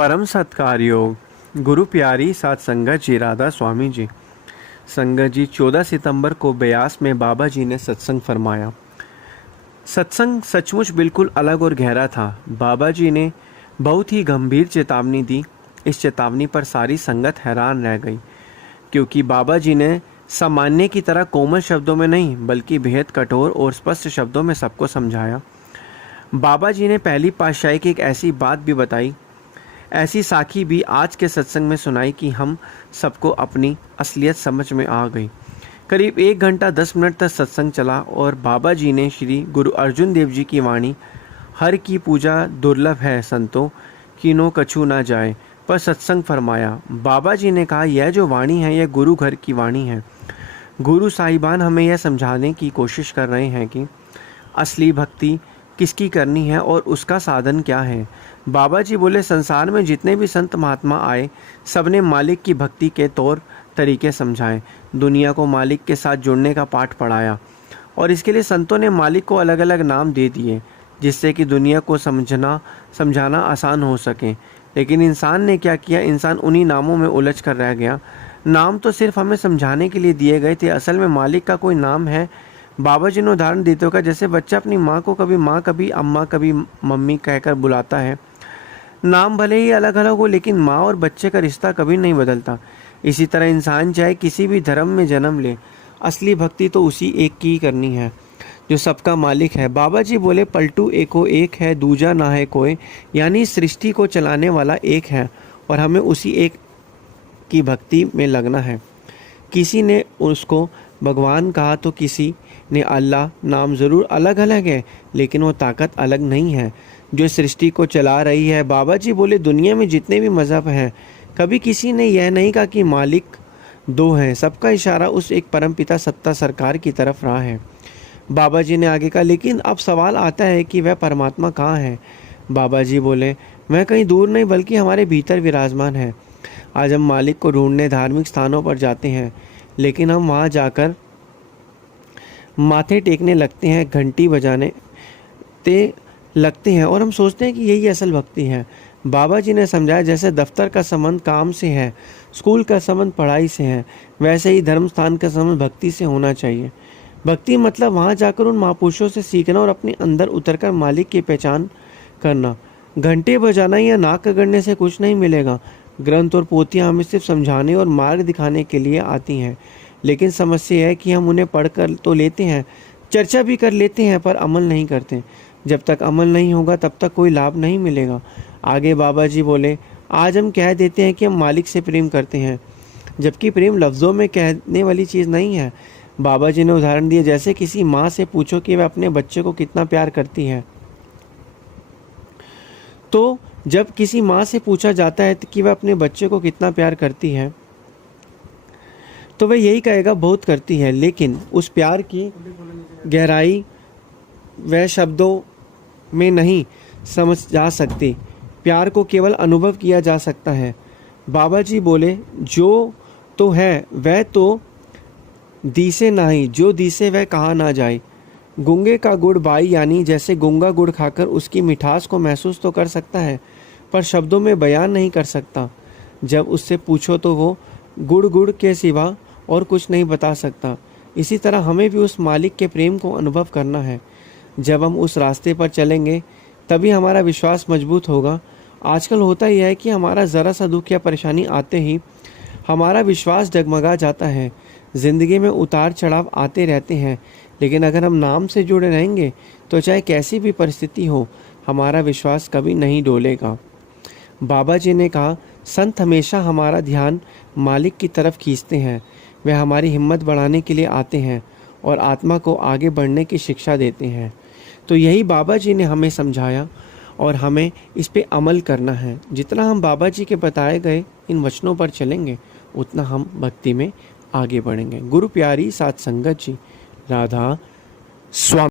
परम सत्कार योग गुरु प्यारी साथ संगत जी राधा स्वामी जी। संगत जी 14 सितंबर को ब्यास में बाबा जी ने सत्संग फरमाया। सत्संग सचमुच बिल्कुल अलग और गहरा था। बाबा जी ने बहुत ही गंभीर चेतावनी दी। इस चेतावनी पर सारी संगत हैरान रह गई, क्योंकि बाबा जी ने सामान्य की तरह कोमल शब्दों में नहीं बल्कि बेहद कठोर और स्पष्ट शब्दों में सबको समझाया। बाबा जी ने पहली पातशाही की एक ऐसी बात भी बताई, ऐसी साखी भी आज के सत्संग में सुनाई कि हम सबको अपनी असलियत समझ में आ गई। करीब 1 घंटा 10 मिनट तक सत्संग चला और बाबा जी ने श्री गुरु अर्जुन देव जी की वाणी, हर की पूजा दुर्लभ है संतों, कीनो कछु ना जाए, पर सत्संग फरमाया। बाबा जी ने कहा, यह जो वाणी है यह गुरु घर की वाणी है। गुरु साहिबान हमें यह समझाने की कोशिश कर रहे हैं कि असली भक्ति किसकी करनी है और उसका साधन क्या है। बाबा जी बोले, संसार में जितने भी संत महात्मा आए सबने मालिक की भक्ति के तौर तरीके समझाए, दुनिया को मालिक के साथ जुड़ने का पाठ पढ़ाया और इसके लिए संतों ने मालिक को अलग अलग नाम दे दिए जिससे कि दुनिया को समझाना आसान हो सके। लेकिन इंसान ने क्या किया, इंसान उन्हीं नामों में उलझ कर रह गया। नाम तो सिर्फ हमें समझाने के लिए दिए गए थे, असल में मालिक का कोई नाम है। बाबा जी ने उदाहरण देते हुए कहा, जैसे बच्चा अपनी माँ को कभी माँ कभी अम्मा कभी मम्मी कहकर बुलाता है। नाम भले ही अलग अलग हो लेकिन माँ और बच्चे का रिश्ता कभी नहीं बदलता। इसी तरह इंसान चाहे किसी भी धर्म में जन्म ले, असली भक्ति तो उसी एक की करनी है जो सबका मालिक है। बाबा जी बोले, पलटू एको एक है, दूजा ना है कोई, यानी सृष्टि को चलाने वाला एक है और हमें उसी एक की भक्ति में लगना है। किसी ने उसको भगवान कहा तो किसी ने अल्लाह, नाम ज़रूर अलग अलग है लेकिन वो ताकत अलग नहीं है जो सृष्टि को चला रही है। बाबा जी बोले, दुनिया में जितने भी मज़हब हैं कभी किसी ने यह नहीं कहा कि मालिक दो हैं, सबका इशारा उस एक परमपिता सत्ता सरकार की तरफ रहा है। बाबा जी ने आगे कहा, लेकिन अब सवाल आता है कि वह परमात्मा कहाँ है। बाबा जी बोले, वह कहीं दूर नहीं बल्कि हमारे भीतर विराजमान है। आज हम मालिक को ढूंढने धार्मिक स्थानों पर जाते हैं लेकिन हम वहाँ जाकर माथे टेकने लगते हैं, घंटी बजाने लगते हैं और हम सोचते हैं कि यही असल भक्ति है। बाबा जी ने समझाया, जैसे दफ्तर का संबंध काम से है, स्कूल का संबंध पढ़ाई से है, वैसे ही धर्म स्थान का संबंध भक्ति से होना चाहिए। भक्ति मतलब वहाँ जाकर उन महापुरुषों से सीखना और अपने अंदर उतरकर मालिक की पहचान करना। घंटे बजाना या नाक रगड़ने से कुछ नहीं मिलेगा। ग्रंथ और पोथियाँ हमें सिर्फ समझाने और मार्ग दिखाने के लिए आती हैं, लेकिन समस्या है कि हम उन्हें पढ़ कर तो लेते हैं, चर्चा भी कर लेते हैं, पर अमल नहीं करते। जब तक अमल नहीं होगा तब तक कोई लाभ नहीं मिलेगा। आगे बाबा जी बोले, आज हम कह देते हैं कि हम मालिक से प्रेम करते हैं, जबकि प्रेम लफ्ज़ों में कहने वाली चीज़ नहीं है। बाबा जी ने उदाहरण दिए, जैसे किसी माँ से पूछो कि वह अपने बच्चे को कितना प्यार करती है, तो जब किसी माँ से पूछा जाता है कि वह अपने बच्चे को कितना प्यार करती है तो वह यही कहेगा, बहुत करती है। लेकिन उस प्यार की गहराई वह शब्दों में नहीं समझ जा सकती। प्यार को केवल अनुभव किया जा सकता है। बाबा जी बोले, जो तो है वह तो दिसे नाही, जो दिसे वह कहा ना जाए। गूंगे का गुड़ बाई, यानी जैसे गूंगा गुड़ खाकर उसकी मिठास को महसूस तो कर सकता है पर शब्दों में बयान नहीं कर सकता। जब उससे पूछो तो वो गुड़ के सिवा और कुछ नहीं बता सकता। इसी तरह हमें भी उस मालिक के प्रेम को अनुभव करना है। जब हम उस रास्ते पर चलेंगे तभी हमारा विश्वास मजबूत होगा। आजकल होता यह है कि हमारा ज़रा सा दुख या परेशानी आते ही हमारा विश्वास डगमगा जाता है। ज़िंदगी में उतार चढ़ाव आते रहते हैं, लेकिन अगर हम नाम से जुड़े रहेंगे तो चाहे कैसी भी परिस्थिति हो हमारा विश्वास कभी नहीं डोलेगा। बाबा जी ने कहा, संत हमेशा हमारा ध्यान मालिक की तरफ खींचते हैं। वह हमारी हिम्मत बढ़ाने के लिए आते हैं और आत्मा को आगे बढ़ने की शिक्षा देते हैं। तो यही बाबा जी ने हमें समझाया और हमें इस पे अमल करना है। जितना हम बाबा जी के बताए गए इन वचनों पर चलेंगे उतना हम भक्ति में आगे बढ़ेंगे। गुरु प्यारी साथ संगत जी राधा स्वामी।